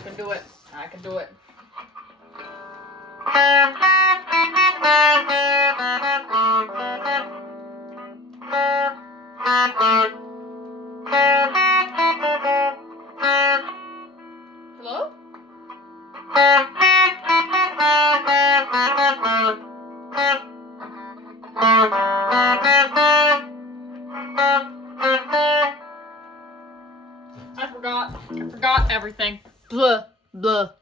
I can do it. I can do it. Hello? I forgot everything. Blah, blah.